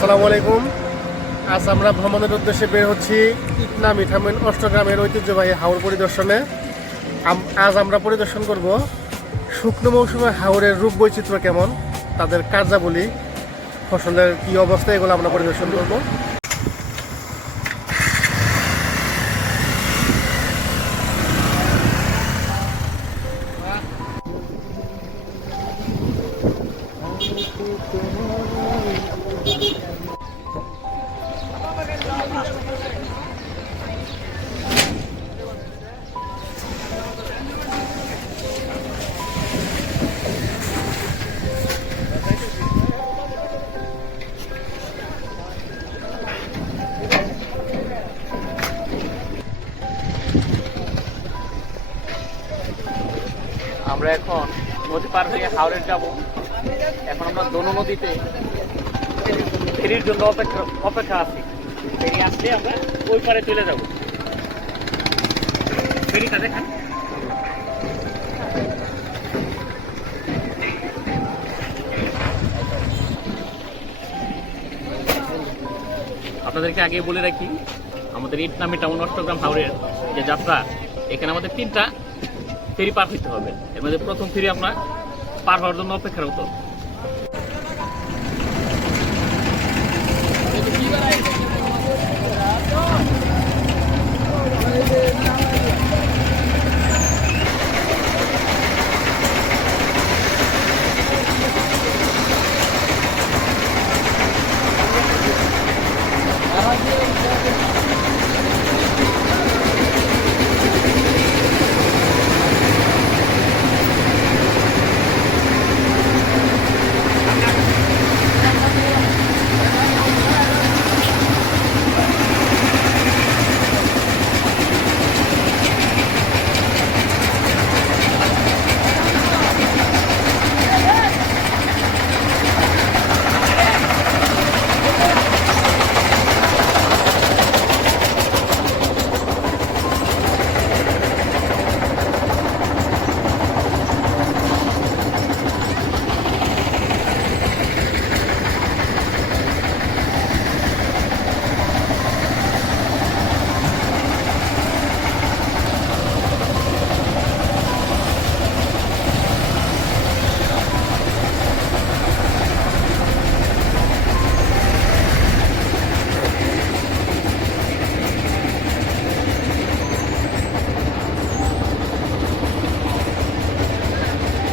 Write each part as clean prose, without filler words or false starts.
আসসালামু আলাইকুম। আজ আমরা ভ্রমণের উদ্দেশ্যে বের হচ্ছি ইটনা মিঠামইন অষ্টগ্রামের ঐতিহ্যবাহী হাওর পরিদর্শনে। আজ আমরা পরিদর্শন করব শুকনো মৌসুমে হাওরের রূপ বৈচিত্র্য কেমন, তাদের কার্যাবলী, ফসলের কী অবস্থা, এগুলো আমরা পরিদর্শন করব। আমরা এখন নদী পার থেকে হাওড়ে যাব। এখন আমরা দোনো নদীতে ফেরির জন্য অপেক্ষা আছি। ফেরি আসলে আমরা ওই পারে চলে যাব। ফেরিটা দেখেন। আপনাদেরকে আগে বলে রাখি, আমাদের ইটনা মিঠামইন অষ্টগ্রাম হাওরের যে যাত্রা, এখানে আমাদের 3টা ফেরি পার হইতে হবে। এর মধ্যে প্রথম ফেরি আমরা পার হওয়ার জন্য অপেক্ষারত।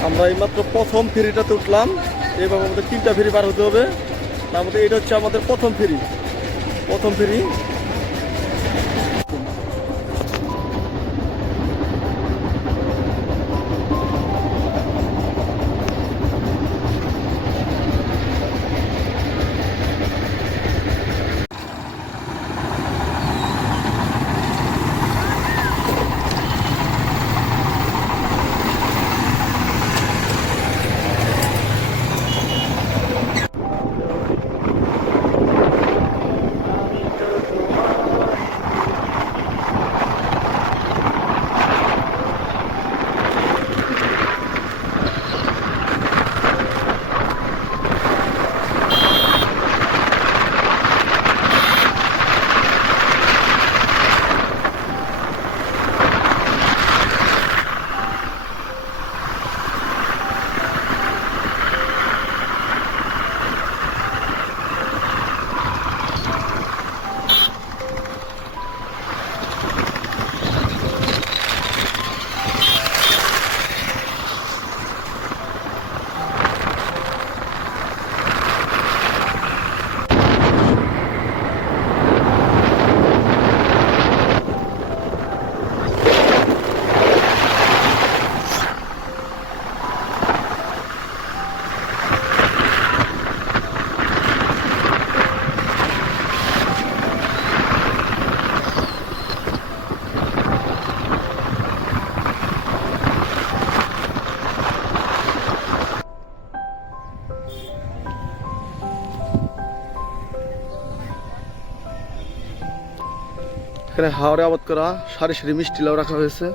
আমরা এইমাত্র প্রথম ফেরিটাতে উঠলাম। এবার আমাদের 3টা ফেরি পার হতে হবে। তার মধ্যে এটা হচ্ছে আমাদের প্রথম ফেরি। এখানে হাওরে আবাদ করা সারি সারি মিষ্টি লাউ রাখা হয়েছে।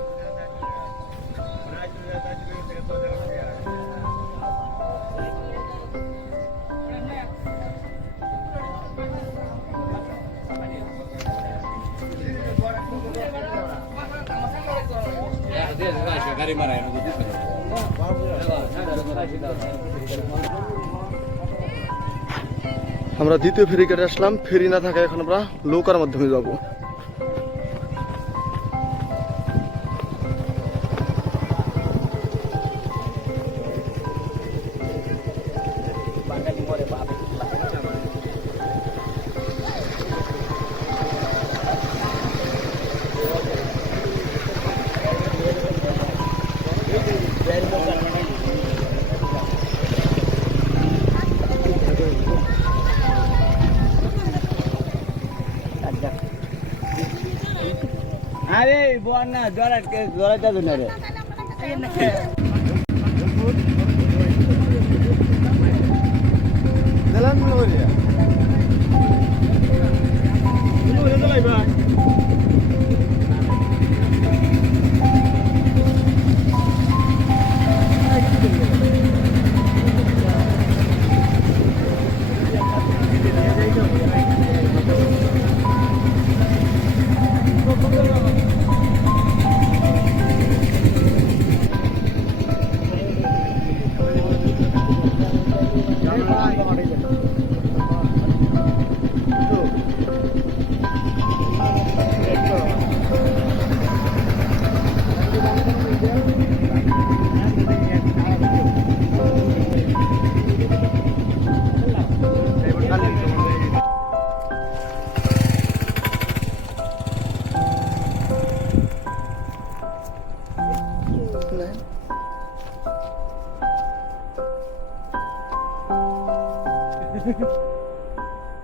আমরা দ্বিতীয় ফেরি কেটে আসলাম, ফেরি না থাকায় এখন আমরা নৌকার মাধ্যমে যাব। আরে বল না জড়াটা না রে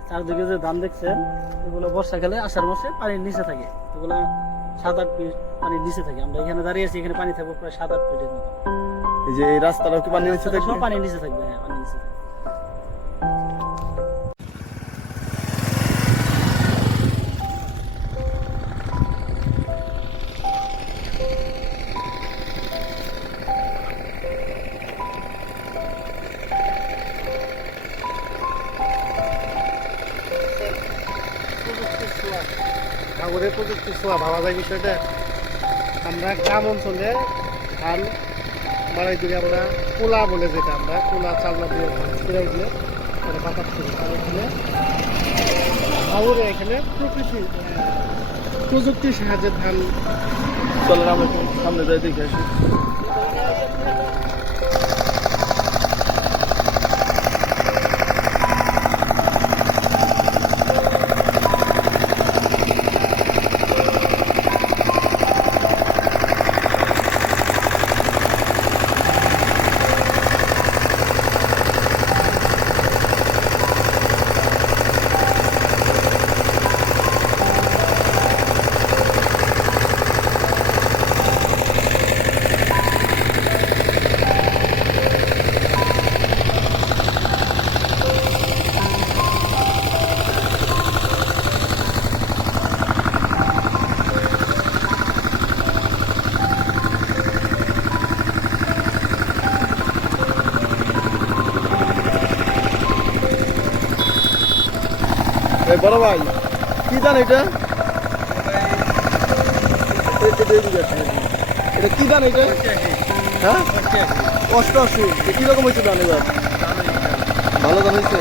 চারদিকে যে ধান দেখছেন এগুলো বর্ষাকালে আষাঢ় মাসে পানির নিচে থাকে, এগুলো 7-8 ফিট পানির নিচে থাকে। আমরা এখানে দাঁড়িয়ে আছি, এখানে পানি থাকবে প্রায় 7-8 ফিটের মতো। এই যে এই রাস্তাটাও কি পানির নিচে সব থাকবে? পানির নিচে থাকবে, হ্যাঁ পানির নিচে থাকবে। হাওরের প্রযুক্তি ছোঁয়া ভাবা যায় বিষয়টা। আমরা গ্রাম অঞ্চলে ধান মাড়াই দিলে আমরা কোলা বলে, যেটা আমরা কোলা চালনা দিয়ে ফিরাই দিয়ে মানে বাতাস করি, আর এখানে হাওরে এখানে প্রযুক্তির সাহায্যে ধান। চলেন আমরা একটু সামনে যাই দেখে আসি। এই বড় ভাই, কি ধান এটা? এটা কি ধান এটা? হ্যাঁ, 88। কিরকম হয়েছে ধান এবার? ভালো ধান হয়েছে।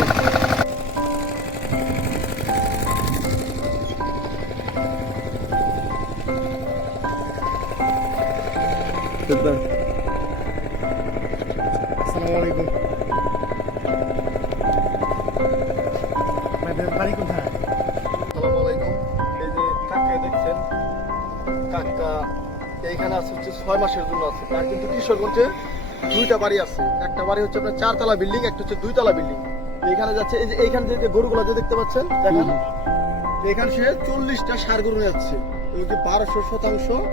আসসালামু আলাইকুম। আপনাদের বাড়ি কোথায়? আসসালামু আলাইকুম। এই যে কাকা দেখছেন, কাকা এইখানে আছে হচ্ছে 6 মাসের জন্য আছে। তার কিন্তু কিশোরগঞ্জে 2টা বাড়ি আছে। একটা বাড়ি হচ্ছে আপনার 4 তলা বিল্ডিং, একটা হচ্ছে 2 তলা বিল্ডিং। এইখানে যাচ্ছে, এই যে এইখানে যে গরুগুলো যে দেখতে পাচ্ছেন, দেখেন এখানে সে 40টা ষাঁড় গরু নিয়ে যাচ্ছে। এই যে 1200%।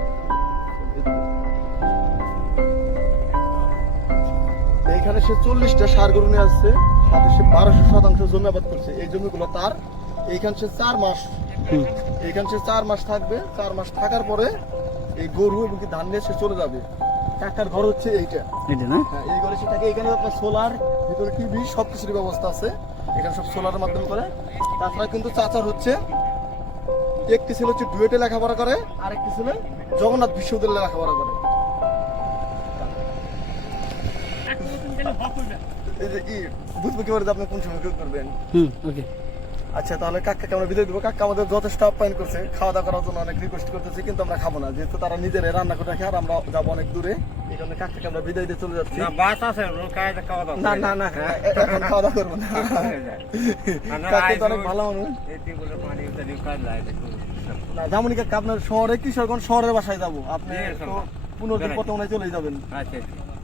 এইখানে সে 40টা ষাঁড় গরু নিয়ে আসছে, সাথে সে 1200% জমি আবাদ করছে। এই জমিগুলো তার। এইখানে সে 4 মাস, এইখানে সে 4 মাস থাকবে। 4 মাস থাকার পরে এই গরু এবং কি ধান নিয়ে সে চলে যাবে। কাকার ঘর হচ্ছে এইটা, এটা না? হ্যাঁ এই ঘরে সে থাকে। এখানে আপনার সোলার, ভিতরে টিভি, সবকিছুর ব্যবস্থা আছে। এখানে সব সোলারের মাধ্যমে করে। তাছাড়া কিন্তু চাচার হচ্ছে একটি ছেলে হচ্ছে ডুয়েটে লেখাপড়া করে, আরেকটি ছেলে জগন্নাথ বিশ্ববিদ্যালয়ে লেখাপড়া করে। এই যে কি বুঝবো কি করে যে আপনি কোন সময় কি করবেন? ওকে। আচ্ছা তাহলে কাকাকে আমরা বিদায় দেবো। কাকা আমাদের যথেষ্ট আপ্যায়ন করছে, খাওয়া দাওয়া করার জন্য অনেক রিকোয়েস্ট করতেছি, কিন্তু আমরা খাবো না, যেহেতু তারা নিজেরাই রান্না করে রাখে আর আমরা যাবো অনেক দূরে, এই কারণে কাকাকে আমরা বিদায় দিয়ে চলে যাচ্ছি। না না না এখন খাওয়া দাওয়া করবো না। কাকা তো অনেক ভালো মানুষ। না যেমনই কাকা আপনার শহরে কিশোরগঞ্জ শহরের বাসায় যাবো, আপনি তো 15 দিন পর মনে হয় চলে যাবেন,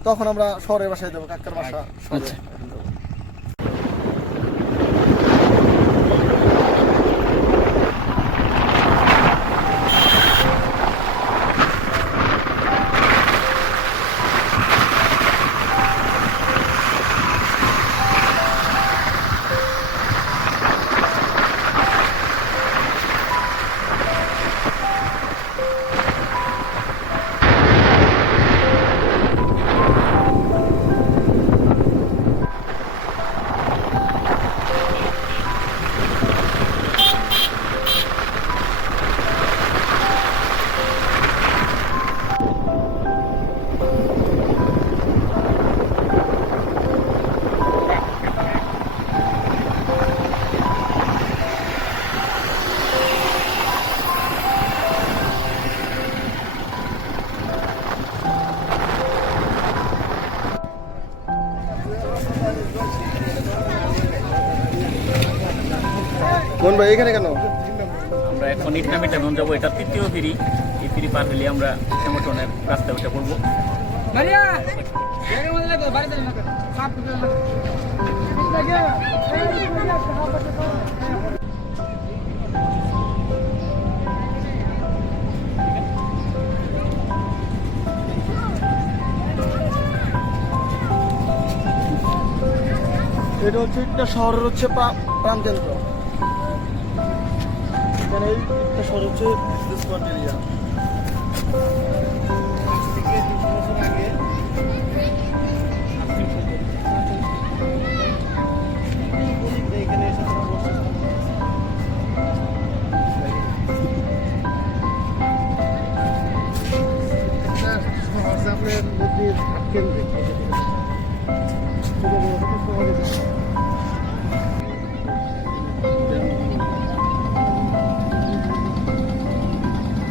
তখন আমরা শহরের বাসায় যাবো, কাকার বাসা শহরে। কোন ভাই এখানে কেন? আমরা এখন ইটনা মিঠামন যাবো, এটা তৃতীয় ফেরি। এই ফেরি পার হলে আমরা শ্যামটনের রাস্তায় উঠে পড়বো। এটা হচ্ছে একটা শহরের হচ্ছে প্রাণকেন্দ্র, এখানে একটা শহর হচ্ছে বিজনেস পয়েন্ট এরিয়া।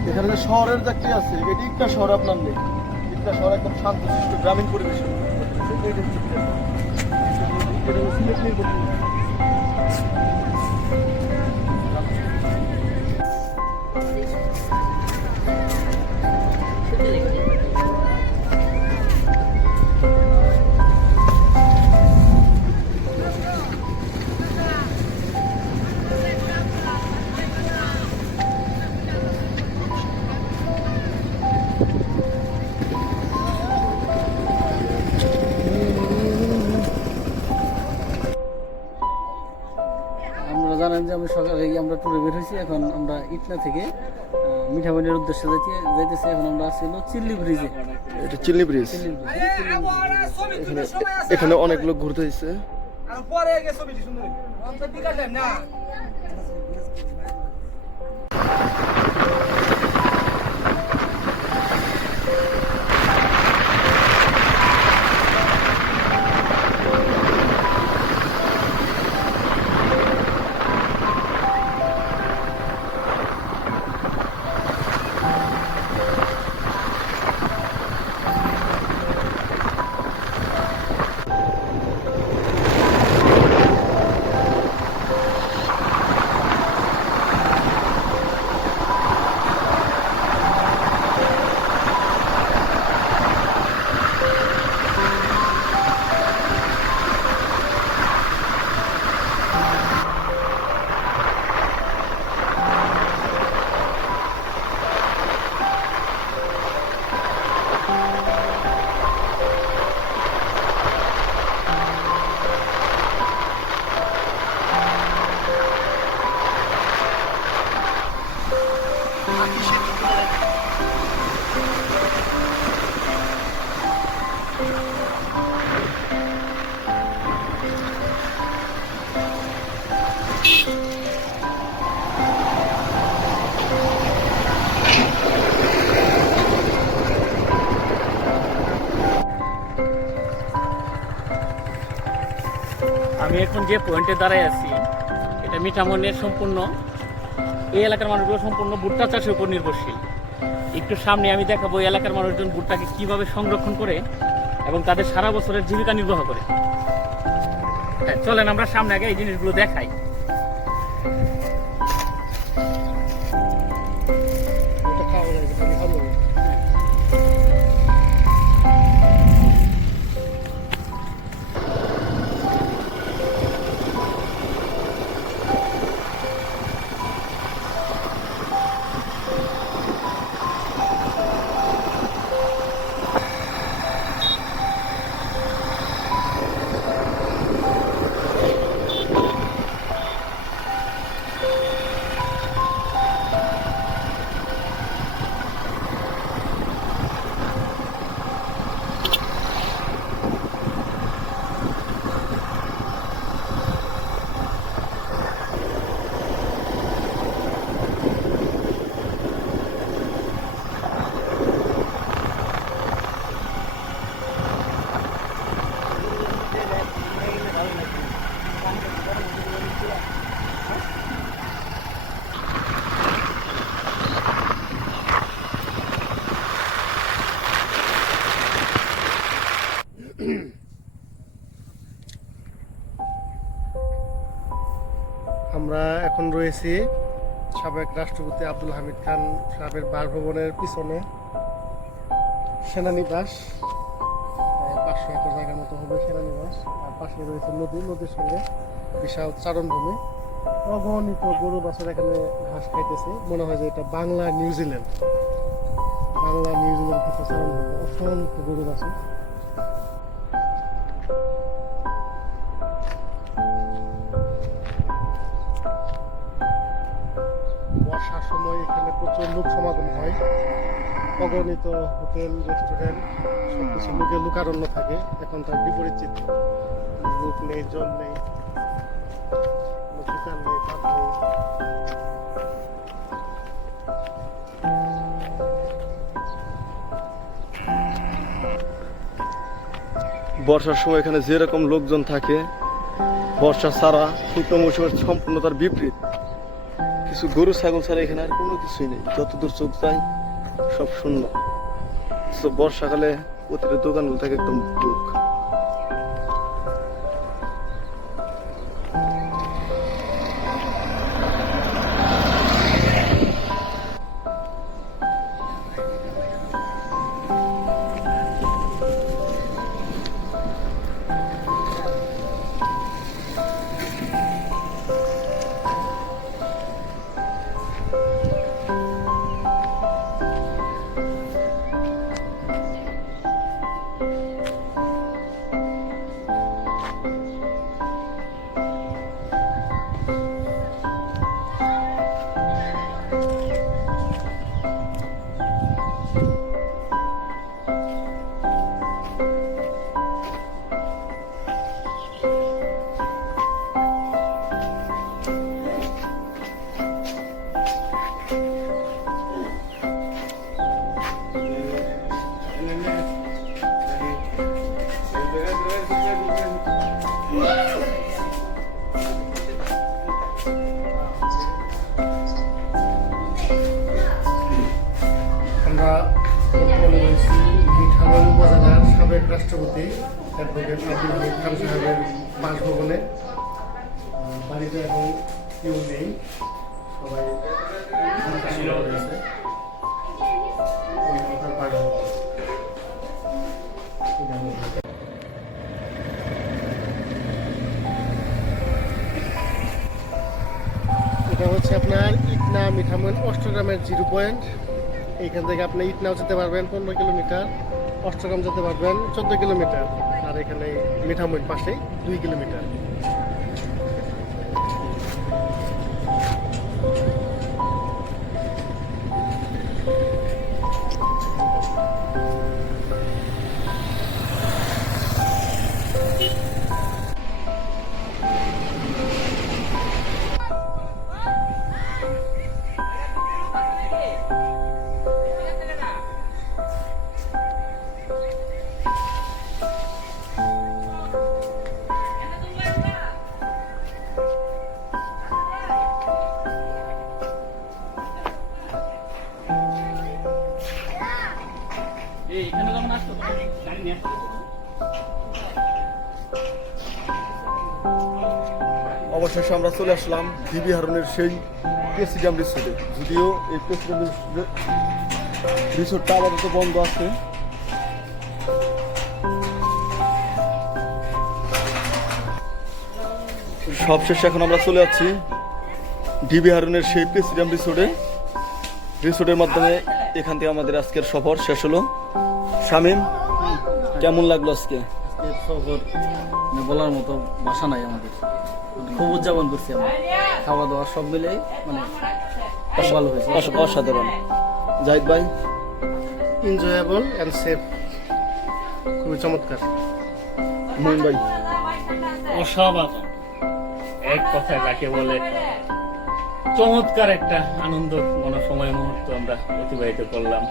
এখানে শহরের চাকরি আছে, এটি একটা শহর আপনার নেই, একটা শহর একদম শান্তশিষ্ট গ্রামীণ পরিবেশ। আমরা জানেন যে আমরা সকালে আমরা ট্যুরে বের হয়েছি, এখন আমরা ইটনা থেকে মিঠামইনের উদ্দেশ্যে যাইতেছি। এখন আমরা আছি হলো চিল্লি ব্রিজে। এটা চিল্লি ব্রিজ, এখানে অনেক লোক ঘুরতে এসেছে। আমি এখন যে পয়েন্টে দাঁড়ায় আছি এটা মিঠামনের সম্পূর্ণ এই এলাকার মানুষগুলো সম্পূর্ণ ভুট্টা চাষের উপর নির্ভরশীল। একটু সামনে আমি দেখাবো এই এলাকার মানুষজন ভুট্টাকে কিভাবে সংরক্ষণ করে এবং তাদের সারা বছরের জীবিকা নির্বাহ করে। হ্যাঁ, চলেন আমরা সামনে আগে এই জিনিসগুলো দেখাই। ওটা খাওয়া যায়, এটা আমি খাবো। আমরা এখন রয়েছি সাবেক রাষ্ট্রপতি আব্দুল হামিদ খান সাহেবের বাসভবনের পিছনে সেনানিবাস। 500 একর জায়গার মতো হবে সেনানিবাস। আর পাশে রয়েছে নদী, নদীর সঙ্গে বিশাল চারণভূমি। অগণিত গরু বাছুর এখানে ঘাস খাইতেছে। মনে হয় যে এটা বাংলা নিউজিল্যান্ড থেকে চারণভূমি, অসংখ্য গরু বাছুর। বর্ষার সময় এখানে প্রচুর লোক সমাগম হয়। অগণিত হোটেল, রেস্টুরেন্ট সবকিছু লোকে লোকারণ্য থাকে। এখন তার বিপরীত চিত্র, লোক নেই, জল নেই, কোনো দোকান নেই, পাট নেই। বর্ষার সময় এখানে যেরকম লোকজন থাকে, বর্ষা ছাড়া শুকনো মৌসুমের সম্পূর্ণ তার বিপরীত। কিছু গরু ছাগল ছাড়া এখানে আর কোনো কিছুই নেই। যতদূর চোখ যায় সব শূন্য। তো বর্ষাকালে প্রতিটা দোকানগুলো থাকে একদম বুক। আমরা বর্তমানে রয়েছি মিঠামন উপজেলার সাবেক রাষ্ট্রপতি অ্যাডভোকেট আব্দুল হামিদ খান সাহেবের বাসভবনে। বাড়িতে এখন কেউ নেই, সবাই রয়েছে। এটা হচ্ছে আপনার ইটনা মিঠামন অষ্টগ্রামের 0 পয়েন্ট। এইখান থেকে আপনি ইটনাও যেতে পারবেন 15 কিলোমিটার, অষ্টগ্রাম যেতে পারবেন 14 কিলোমিটার, আর এখানে মিঠামইন পাশেই 2 কিলোমিটার। অবশেষে আমরা চলে আসলাম ডিবি হারুনের সেই প্রেসিডেন্ট রিসোর্টে। যদিও এই প্রেসিডেন্ট রিসোর্টটা আপাতত বন্ধ আছে। সবশেষে এখন আমরা চলে যাচ্ছি ডিবি হারুনের সেই প্রেসিডেন্ট রিসোর্টের মাধ্যমে এখান থেকে আমাদের আজকের সফর শেষ হলো। শামীম, কেমন লাগলো আজকে? আজকে সফর মানে বলার মতো ভাষা নাই আমাদের, খুব উদযাপন করছি আমরা, খাওয়া দাওয়া সব মিলে মানে খুব ভালো হয়েছে। অসাধারণ। জাহিদ ভাই? এনজয়েবল অ্যান্ড সেফ, খুবই চমৎকার। মহিন ভাই? অসাধারণ, এক কথায় তাকে বলে চমৎকার একটা আনন্দ সময় মুহূর্ত আমরা অতিবাহিত করলাম।